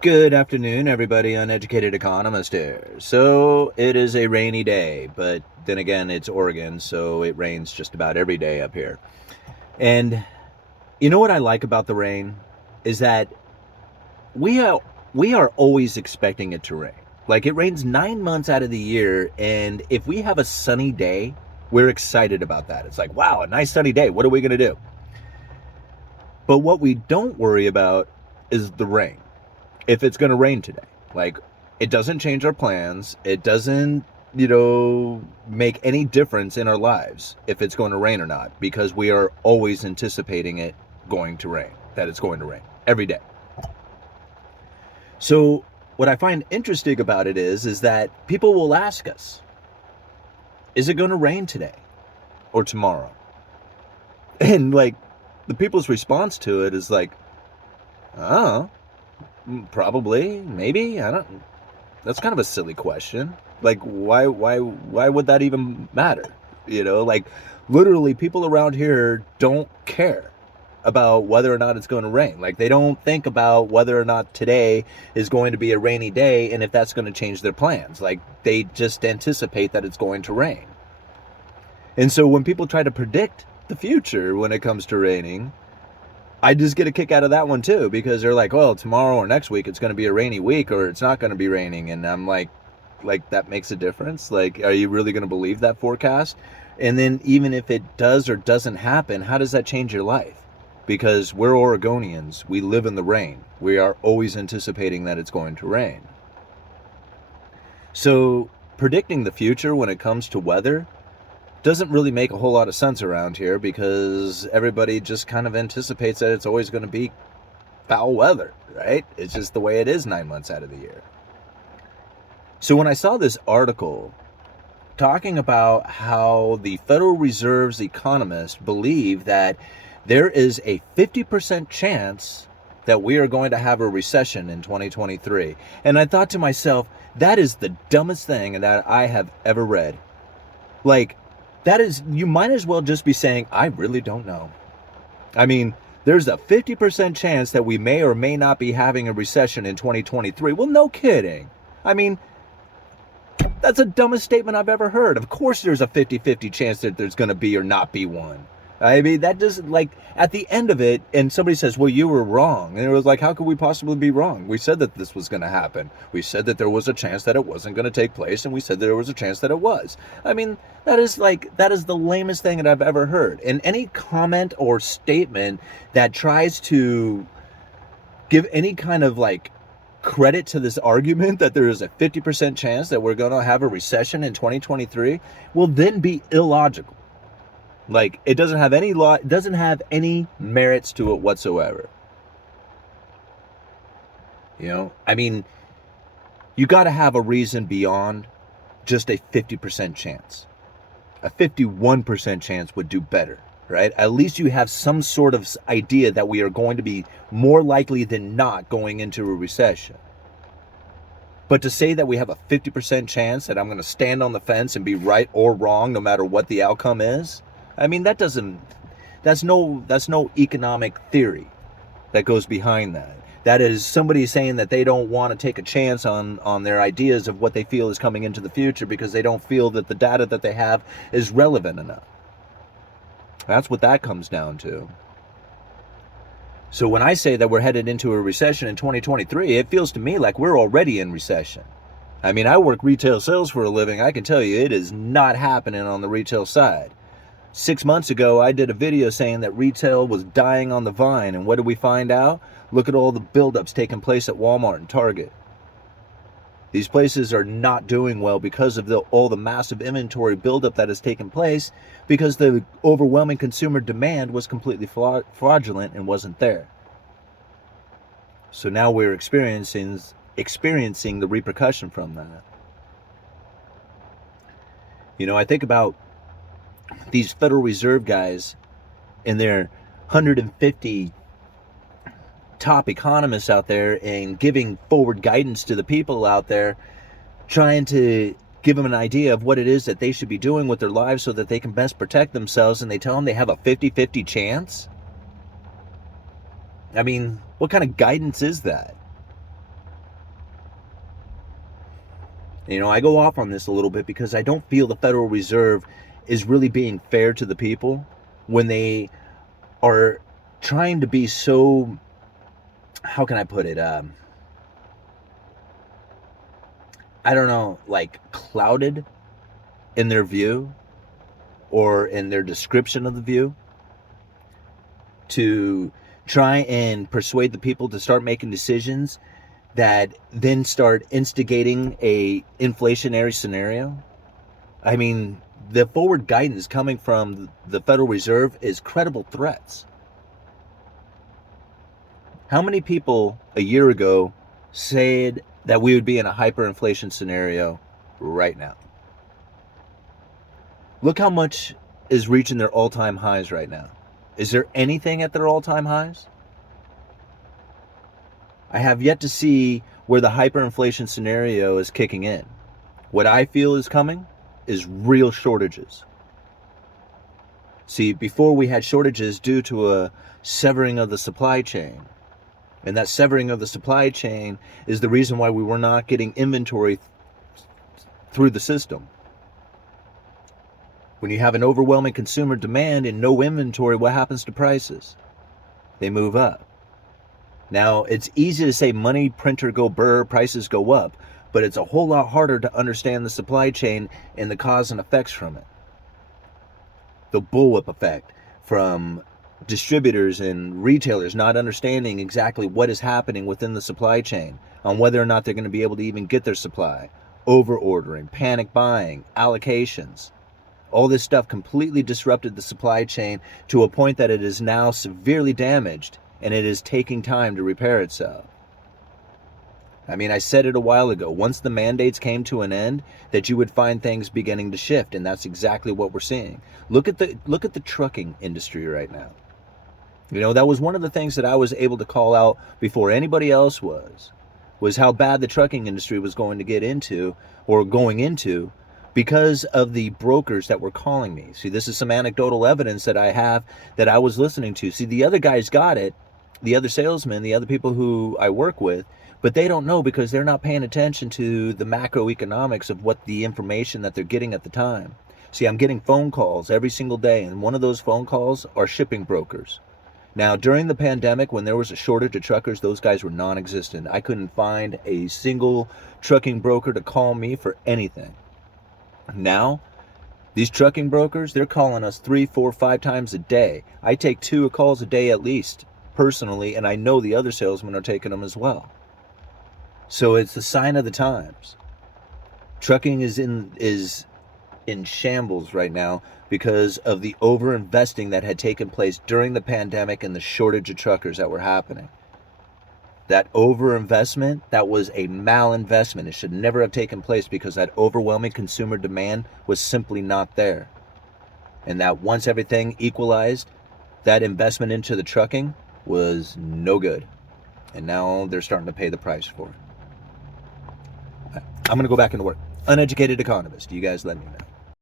Good afternoon, everybody. Uneducated Economist here. So it is a rainy day, but then again, it's Oregon, so it rains just about every day up here. And you know what I like about the rain is that we are we are always expecting it to rain. Like it rains 9 months out of the year, and if we have a sunny day, we're excited about that. It's like, wow, a nice sunny day. What are we going to do? But what we don't worry about is the rain. If it's going to rain today. Like, it doesn't change our plans. It doesn't, make any difference in our lives if it's going to rain or not, because we are always anticipating it going to rain, that it's going to rain every day. So what I find interesting about it is that people will ask us, is it going to rain today or tomorrow? And like, the people's response to it is like, oh, probably, maybe, I don't. That's kind of a silly question. Like, why would that even matter? Like, literally, people around here don't care about whether or not it's going to rain. Like, they don't think about whether or not today is going to be a rainy day and if that's going to change their plans. Like, they just anticipate that it's going to rain. And so when people try to predict the future when it comes to raining, I just get a kick out of that one too, because they're like, well, tomorrow or next week it's going to be a rainy week, or it's not going to be raining. And I'm like that makes a difference? Like, are you really going to believe that forecast? And then even if it does or doesn't happen, how does that change your life? Because we're Oregonians. We live in the rain. We are always anticipating that it's going to rain. So predicting the future when it comes to weather doesn't really make a whole lot of sense around here, because everybody just kind of anticipates that it's always going to be foul weather, right? It's just the way it is 9 months out of the year. So when I saw this article talking about how the Federal Reserve's economists believe that there is a 50% chance that we are going to have a recession in 2023, and I thought to myself, that is the dumbest thing that I have ever read. Like, that is, you might as well just be saying, I really don't know. I mean, there's a 50% chance that we may or may not be having a recession in 2023. Well, no kidding. I mean, that's the dumbest statement I've ever heard. Of course there's a 50-50 chance that there's going to be or not be one. I mean, that doesn't, like, at the end of it, and somebody says, well, you were wrong. And it was like, how could we possibly be wrong? We said that this was going to happen. We said that there was a chance that it wasn't going to take place, and we said that there was a chance that it was. I mean, that is the lamest thing that I've ever heard. And any comment or statement that tries to give any kind of, like, credit to this argument that there is a 50% chance that we're going to have a recession in 2023 will then be illogical. Like, it doesn't have any merits to it whatsoever. I mean, you got to have a reason beyond just a 50% chance. A 51% chance would do better, right? At least you have some sort of idea that we are going to be more likely than not going into a recession. But to say that we have a 50% chance that I'm going to stand on the fence and be right or wrong no matter what the outcome is, I mean, that's no economic theory that goes behind that. That is somebody saying that they don't want to take a chance on their ideas of what they feel is coming into the future because they don't feel that the data that they have is relevant enough. That's what that comes down to. So when I say that we're headed into a recession in 2023, it feels to me like we're already in recession. I mean, I work retail sales for a living. I can tell you it is not happening on the retail side. 6 months ago, I did a video saying that retail was dying on the vine, and what did we find out? Look at all the buildups taking place at Walmart and Target. These places are not doing well because of all the massive inventory buildup that has taken place, because the overwhelming consumer demand was completely fraudulent and wasn't there. So now we're experiencing the repercussion from that. I think about these Federal Reserve guys and their 150 top economists out there and giving forward guidance to the people out there, trying to give them an idea of what it is that they should be doing with their lives so that they can best protect themselves, and they tell them they have a 50-50 chance? I mean, what kind of guidance is that? You know, I go off on this a little bit because I don't feel the Federal Reserve is really being fair to the people when they are trying to be so, how can I put it? I don't know, like clouded in their view or in their description of the view to try and persuade the people to start making decisions that then start instigating a inflationary scenario. I mean, the forward guidance coming from the Federal Reserve is credible threats. How many people a year ago said that we would be in a hyperinflation scenario right now? Look how much is reaching their all-time highs right now. Is there anything at their all-time highs? I have yet to see where the hyperinflation scenario is kicking in. What I feel is coming is real shortages. See, before we had shortages due to a severing of the supply chain. And that severing of the supply chain is the reason why we were not getting inventory through the system. When you have an overwhelming consumer demand and no inventory, what happens to prices? They move up. Now, it's easy to say money printer go burr, prices go up, but it's a whole lot harder to understand the supply chain and the cause and effects from it. The bullwhip effect from distributors and retailers not understanding exactly what is happening within the supply chain on whether or not they're going to be able to even get their supply, over-ordering, panic buying, allocations. All this stuff completely disrupted the supply chain to a point that it is now severely damaged and it is taking time to repair itself. I mean, I said it a while ago, once the mandates came to an end, that you would find things beginning to shift, and that's exactly what we're seeing. Look at the trucking industry right now. You know, that was one of the things that I was able to call out before anybody else was how bad the trucking industry was going to get into, or going into, because of the brokers that were calling me. See, this is some anecdotal evidence that I have that I was listening to. See, the other guys got it, the other salesmen, the other people who I work with, but they don't know because they're not paying attention to the macroeconomics of what the information that they're getting at the time. See, I'm getting phone calls every single day, and one of those phone calls are shipping brokers. Now, during the pandemic, when there was a shortage of truckers, those guys were non-existent. I couldn't find a single trucking broker to call me for anything. Now, these trucking brokers, they're calling us 3, 4, 5 times a day. I take 2 calls a day at least, personally, and I know the other salesmen are taking them as well. So it's the sign of the times. Trucking is in shambles right now because of the overinvesting that had taken place during the pandemic and the shortage of truckers that were happening. That overinvestment, that was a malinvestment. It should never have taken place because that overwhelming consumer demand was simply not there. And that once everything equalized, that investment into the trucking was no good. And now they're starting to pay the price for it. I'm going to go back into work. Uneducated Economist. You guys let me know.